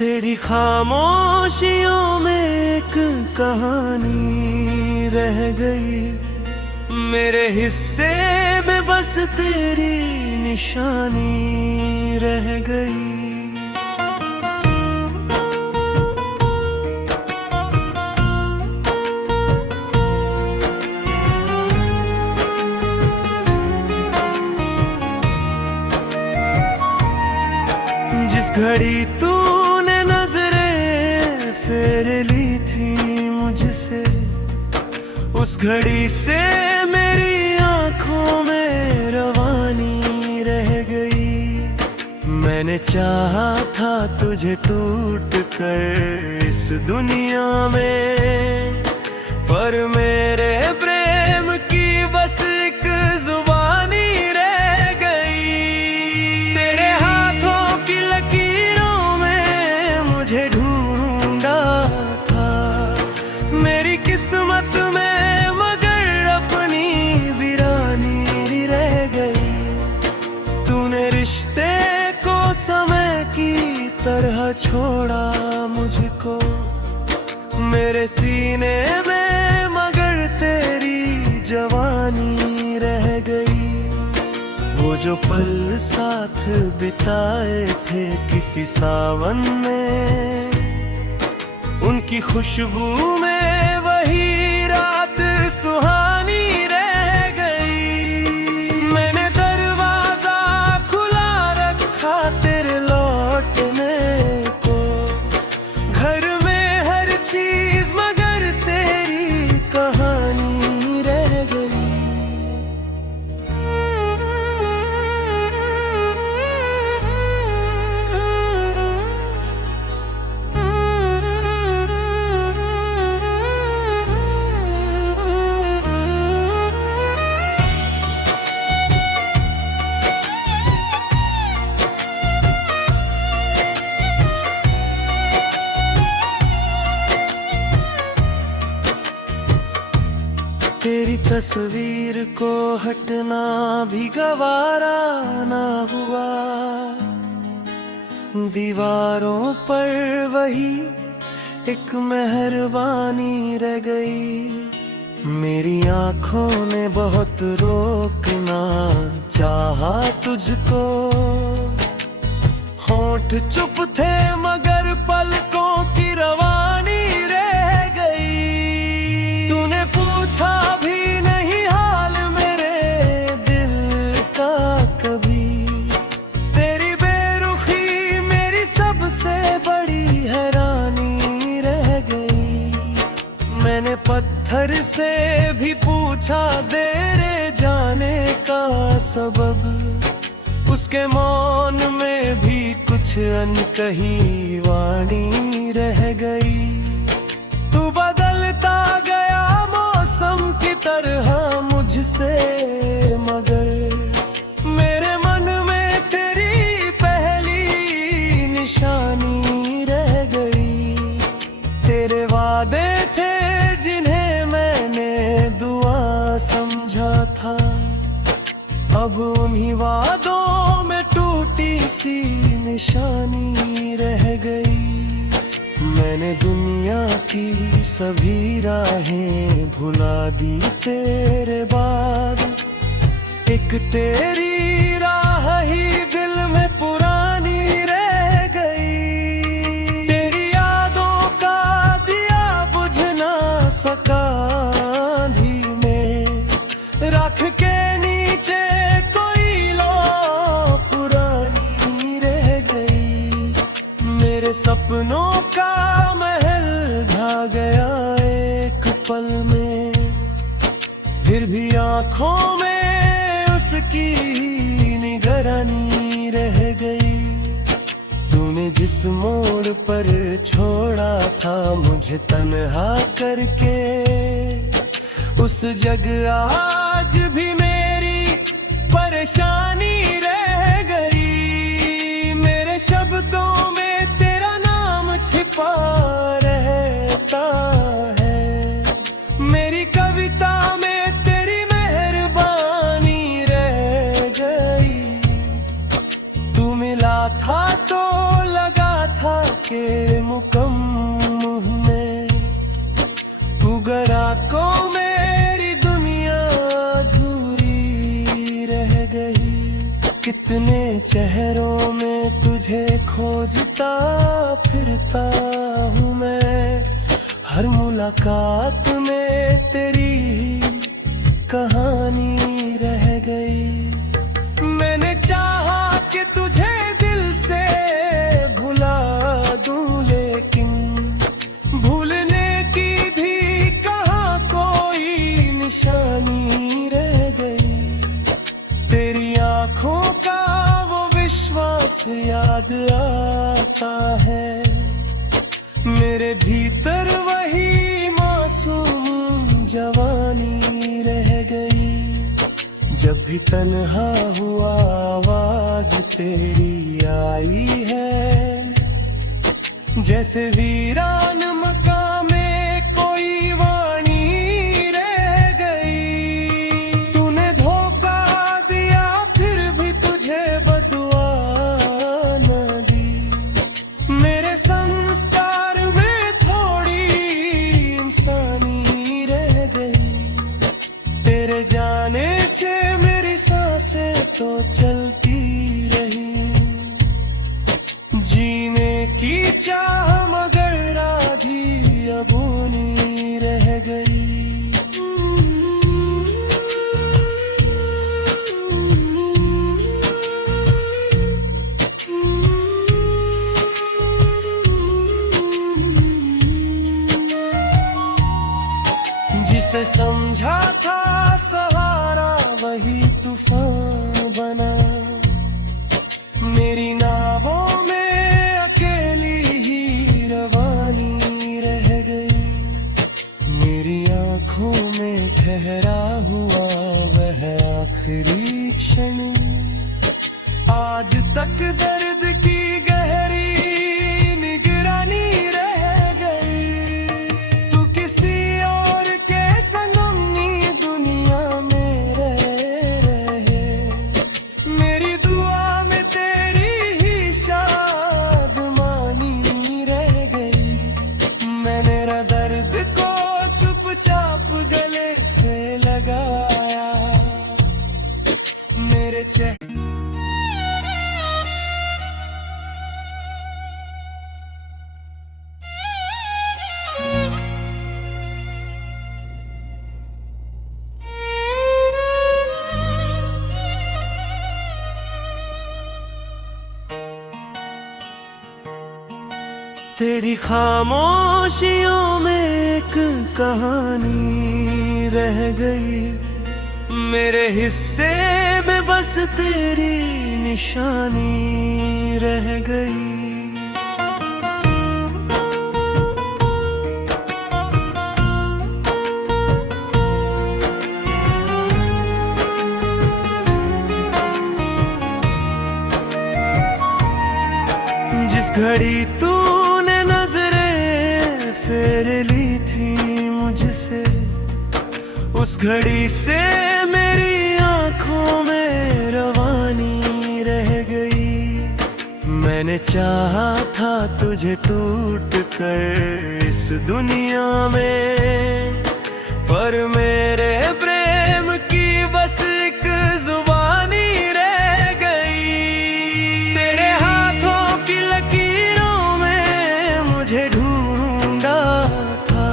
तेरी खामोशियों में एक कहानी रह गई, मेरे हिस्से में बस तेरी निशानी रह गई। जिस घड़ी तूने नजरें फेर ली थी मुझसे, उस घड़ी से मेरी आंखों में रवानी रह गई। मैंने चाहा था तुझे टूट कर इस दुनिया में, पर मेरे प्रेम की बस एक जुबानी रह गई। तेरे हाथों की लकीरों में मुझे ढूंढा था, मेरी किस्मत में मगर अपनी वीरानी रह गई। तूने रिश्ते को समय की तरह छोड़ा मुझको, मेरे सीने में मगर तेरी जवानी रह गई। वो जो पल साथ बिताए थे किसी सावन में, उनकी खुशबू में वही रात सुहानी रह गई। मैंने दरवाजा खुला रखा तेरे लौटने को, घर में हर चीज मगर तेरी कहानी रह गई। तेरी तस्वीर को हटना भी गवारा ना हुआ, दीवारों पर वही एक मेहरबानी रह गई। मेरी आंखों ने बहुत रोकना चाहा तुझको, होंठ चुप थे मगर पलकों की रवानी रह गई। तूने पूछा भी नहीं हाल मेरे दिल का कभी, तेरी बेरुखी मेरी सबसे बड़ी हैरानी रह गई। मैंने पत्थर से भी पूछा तेरे जाने का सबब, उसके मौन में भी कुछ अनकही वाणी रह गई। तू बदलता गया मौसम की तरह मुझसे, मगर मेरे मन में तेरी पहली निशानी रह गई। तेरे वादे थे जिन्हें मैंने दुआ समझा था, अब उन्हीं वादों में टूटी सी निशानी रह गई। मैंने दुनिया की सभी राहें भुला दी तेरे बाद, एक तेरी राह ही दिल में पुरानी रह गई। तेरी यादों का दिया बुझ ना सका आंधी में, रख के नीचे कोई लो पुरानी रह गई। मेरे सपनों का महल ढा गया एक पल में, फिर भी आंखों में उसकी निगरानी रह गई। तूने जिस मोड़ पर छोड़ा था मुझे तन्हा करके, उस जगह आज भी मेरी परेशानी रह गई। मेरे शब्दों में तेरा नाम छिपा रहता है, मेरी कविता में तेरी मेहरबानी रह गई। तू मिला था तो लगा था के कितने चेहरों में तुझे खोजता फिरता हूँ मैं, हर मुलाकात में तेरी कहानी रह गई। मैंने चाहा कि तुझे दिल से भुला दूं, लेकिन भूलने की भी कहाँ कोई निशानी रह गई। तेरी आँखों का वो विश्वास याद आता है, मेरे भीतर वही मासूम जवानी रह गई। जब भी तन्हा हुआ आवाज तेरी आई है, जैसे वीरान मकान में कोई वाणी रह गई। तूने धोखा दिया फिर भी तुझे बदुआ न दी, मेरे संस्कार में थोड़ी इंसानी रह गई। तेरे जाने से मेरी सांसें तो चलती रही, जीने की चाह मगर आधी अबूनी रह गई। जिसे समझा था सहारा वही तूफान बना, मेरी नावों में अकेली ही रवानी रह गई। मेरी आँखों में ठहरा हुआ वह आखिरी क्षण, आज तक दर्द की गहरी निगरानी रह गई। तू किसी और के संगमनी दुनिया में रहे, मेरी दुआ में तेरी ही शादमानी रह गई। मैंने दर्द को चुपचाप गले से लगाया, मेरे चेहरे तेरी खामोशियों में एक कहानी रह गई, मेरे हिस्से में बस तेरी निशानी रह गई। जिस घड़ी तूने नजरें फेर ली थी मुझसे, उस घड़ी से मेरी आंखों में रवानी रह गई। मैंने चाहा था तुझे टूट कर इस दुनिया में, पर मेरे प्रेम की बस एक जुबानी रह गई। तेरे हाथों की लकीरों में मुझे ढूंढा था,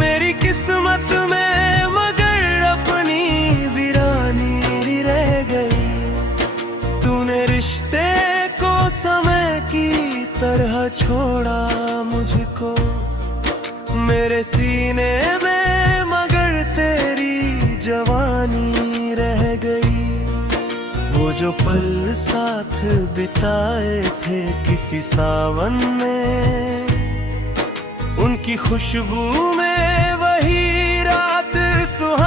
मेरी किस्मत में मगर अपनी वीरानी रह गई। तूने रिश्ते को समय की तरह छोड़ा मुझको, मेरे सीने में मगर तेरी जवानी रह गई। वो जो पल साथ बिताए थे किसी सावन में, उनकी खुशबू में वही रात सुहानी